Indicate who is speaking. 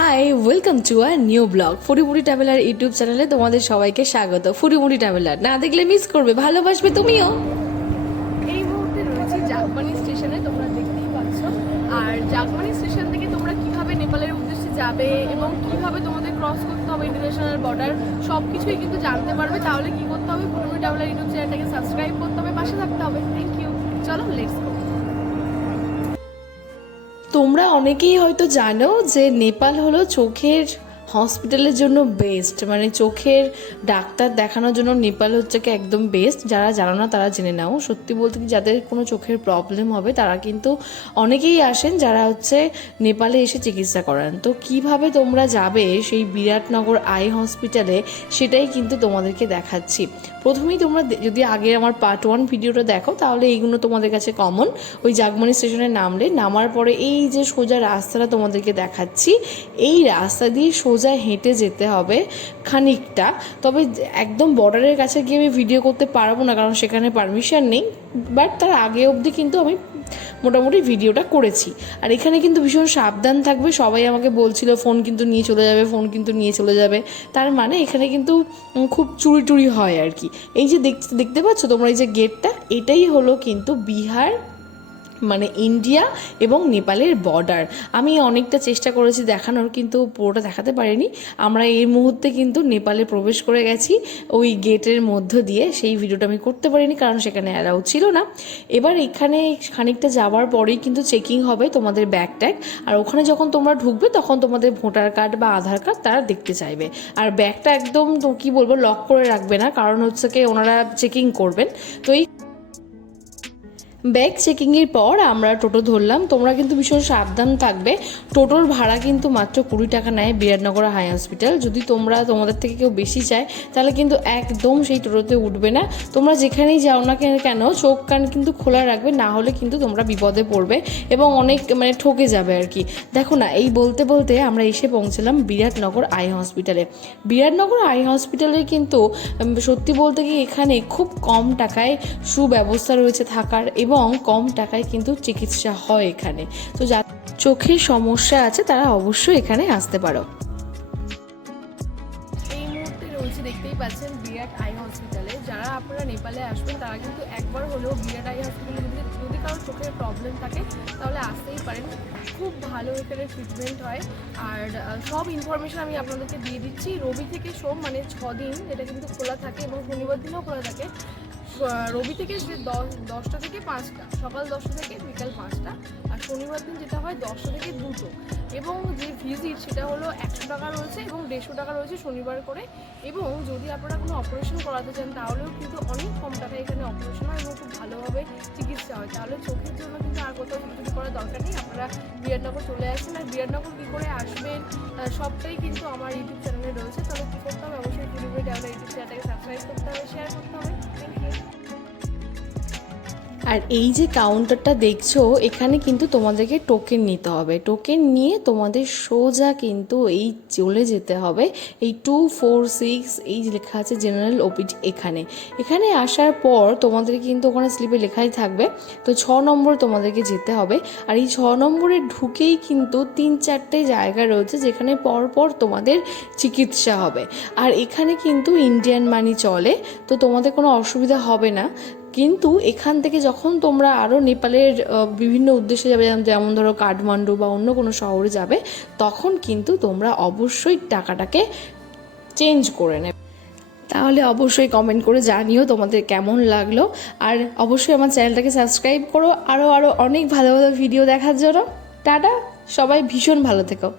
Speaker 1: Hi welcome to our new blog ফুরিমুড়ি traveller YouTube চ্যানেলে তোমাদের সবাইকে স্বাগত। ফুরিমুড়ি ট্রাভেলার না দেখলে মিস করবে, ভালোবাসবে তুমিও।
Speaker 2: এই মুহূর্তে রয়েছি জাগবানি স্টেশনে, তোমরা দেখতেই পাচ্ছ। আর জাগবানি স্টেশন থেকে তোমরা কীভাবে নেপালের উদ্দেশ্যে যাবে এবং কীভাবে তোমাদের ক্রস করতে হবে ইন্টারন্যাশনাল বর্ডার সব কিছুই কিন্তু জানতে পারবে। তাহলে কি করতে হবে? ফুটবল ট্রাভেলার ইউটিউব চ্যানেলটাকে সাবস্ক্রাইব করতে হবে, পাশে থাকতে হবে। থ্যাংক ইউ চলো লেটস গো
Speaker 1: তোমরা অনেকেই হয়তো জানো যে নেপাল হলো চোখের হসপিটালের জন্য বেস্ট মানে চোখের ডাক্তার দেখানোর জন্য নেপাল হচ্ছে কি একদম বেস্ট যারা জানো না, তারা জেনে নাও। সত্যি বলতে কি, যাদের কোনো চোখের প্রবলেম হবে, তারা কিন্তু অনেকেই আসেন যারা হচ্ছে নেপালে এসে চিকিৎসা করান। তো কীভাবে তোমরা যাবে সেই বিরাটনগর আই হসপিটালে সেটাই কিন্তু তোমাদেরকে দেখাচ্ছি। প্রথমেই তোমরা যদি আগে আমার পার্ট ওয়ান ভিডিওটা দেখো, তাহলে এইগুলো তোমাদের কাছে কমন ওই জাগমনি স্টেশনে নামলে নামার পরে এই যে সোজা রাস্তাটা তোমাদেরকে দেখাচ্ছি, এই রাস্তা দিয়ে হেঁটে যেতে হবে খানিকটা। তবে একদম বর্ডারের কাছে গিয়ে আমি ভিডিও করতে পারব না, কারণ সেখানে পারমিশন নেই। বাট তার আগে অবধি কিন্তু আমি মোটামুটি ভিডিওটা করেছি। আর এখানে কিন্তু ভীষণ সাবধান থাকবে। সবাই আমাকে বলছিল, ফোন কিন্তু নিয়ে চলে যাবে, ফোন কিন্তু নিয়ে চলে যাবে। তার মানে এখানে কিন্তু খুব চুরি টুরি হয় আর কি। এই যে দেখতে দেখতে পাচ্ছ তোমরা এই যে গেটটা এটাই হলো কিন্তু বিহার মানে ইন্ডিয়া এবং নেপালের বর্ডার আমি অনেকটা চেষ্টা করেছি দেখানোর, কিন্তু পুরোটা দেখাতে পারিনি। আমরা এই মুহূর্তে কিন্তু নেপালে প্রবেশ করে গেছি। ওই গেটের মধ্য দিয়ে। সেই ভিডিওটা আমি করতে পারিনি, কারণ সেখানে অ্যালাউ ছিল না। এবার এখানে খানিকটা যাওয়ার পরেই কিন্তু চেকিং হবে তোমাদের ব্যাগ ট্যাগ আর ওখানে যখন তোমরা ঢুকবে, তখন তোমাদের ভোটার কার্ড বা আধার কার্ড তারা দেখতে চাইবে। আর ব্যাগটা একদম কী বলব লক করে রাখবে না। কারণ হচ্ছে কি, ওনারা চেকিং করবেন। তো এই ব্যাগ চেকিংয়ের পর আমরা টোটো ধরলাম। তোমরা কিন্তু ভীষণ সাবধান থাকবে। টোটোর ভাড়া কিন্তু মাত্র কুড়ি টাকা নেয় বিরাটনগর হাই হসপিটাল। যদি তোমরা তোমাদের থেকে কেউ বেশি চায়, তাহলে কিন্তু একদম সেই টোটোতে উঠবে না। তোমরা যেখানেই যাও না কেন, চোখ কান কিন্তু খোলা রাখবে, না হলে কিন্তু তোমরা বিপদে পড়বে এবং অনেক মানে ঠকে যাবে আর কি। দেখো না, এই বলতে বলতে আমরা এসে পৌঁছলাম বিরাটনগর আই হসপিটালে। বিরাটনগর আই হসপিটালে কিন্তু সত্যি বলতে কি এখানে খুব কম টাকায় সুব্যবস্থা রয়েছে থাকার এবং কম টাকায় কিন্তু চিকিৎসা হয় এখানে। তো যা চোখের সমস্যা আছে, তারা অবশ্যই এখানে আসতে পারো।
Speaker 2: এই মুহূর্তে রয়েছে, দেখতেই পাচ্ছেন বিরাট আই হসপিটালে। যারা আপনারা নেপালে আসবেন, তারা কিন্তু একবার হলেও বিরাট আই হসপিটালে যদি যদি কারও চোখের প্রবলেম থাকে, তাহলে আসতেই পারেন। খুব ভালো এখানে ট্রিটমেন্ট হয়। আর সব ইনফরমেশন আমি আপনাদেরকে দিয়ে দিচ্ছি। রবি থেকে সোম মানে ছ দিন, এটা কিন্তু খোলা থাকে এবং শনিবার দিনও খোলা থাকে। রবি থেকে যে দশ দশটা থেকে পাঁচটা, সকাল দশটা থেকে বিকাল পাঁচটা, আর শনিবার দিন যেটা হয় দশটা থেকে দুটো। এবং যে ভিজিট সেটা হলো একশো টাকা রয়েছে এবং দেড়শো টাকা রয়েছে শনিবার করে। এবং যদি আপনারা কোনো অপারেশন করাতে চান, তাহলেও কিন্তু অনেক কম টাকা এখানে অপারেশন ভালোভাবে চিকিৎসা হয় তাহলে চোখের জন্য কিন্তু আর কোথাও ছুটি করার দরকার নেই। আপনারা বিরাটনগর চলে আসেন। আর বিরাটনগর কী করে আসবেন সবটাই কিন্তু আমার ইউটিউব চ্যানেলে রয়েছে। তাহলে কী করতে হবে? অবশ্যই পরিবার আমরা ইউটিউব চ্যানেলটাকে সাবস্ক্রাইব করতে হবে শেয়ার করতে হবে। থ্যাংক ইউ
Speaker 1: আর এই যে কাউন্টারটা দেখছ, এখানে কিন্তু তোমাদেরকে টোকেন নিতে হবে। টোকেন নিয়ে তোমাদের সোজা কিন্তু এই চলে যেতে হবে। এই টু ফোর সিক্স এই লেখা আছে জেনারেল ওপিডি এখানে। এখানে আসার পর তোমাদের কিন্তু ওখানে স্লিপে লেখাই থাকবে। তো ছ নম্বর তোমাদেরকে যেতে হবে। আর এই ছ নম্বরে ঢুকেই কিন্তু তিন চারটে জায়গা রয়েছে যেখানে পরপর তোমাদের চিকিৎসা হবে। আর এখানে কিন্তু ইন্ডিয়ান মানি চলে। তো তোমাদের কোনো অসুবিধা হবে না। কিন্তু এখান থেকে যখন তোমরা আরও নেপালের বিভিন্ন উদ্দেশ্যে যাবে, যেমন- ধরো কাঠমান্ডু বা অন্য কোনো শহরে যাবে, তখন কিন্তু তোমরা অবশ্যই টাকাটাকে চেঞ্জ করে নেবে। তাহলে অবশ্যই কমেন্ট করে জানিও তোমাদের কেমন লাগল। আর অবশ্যই আমার চ্যানেলটাকে সাবস্ক্রাইব করো। আরও আরও অনেক ভালো ভালো ভিডিও দেখার জন্য। টাটা! সবাই ভীষণ ভালো থেকো।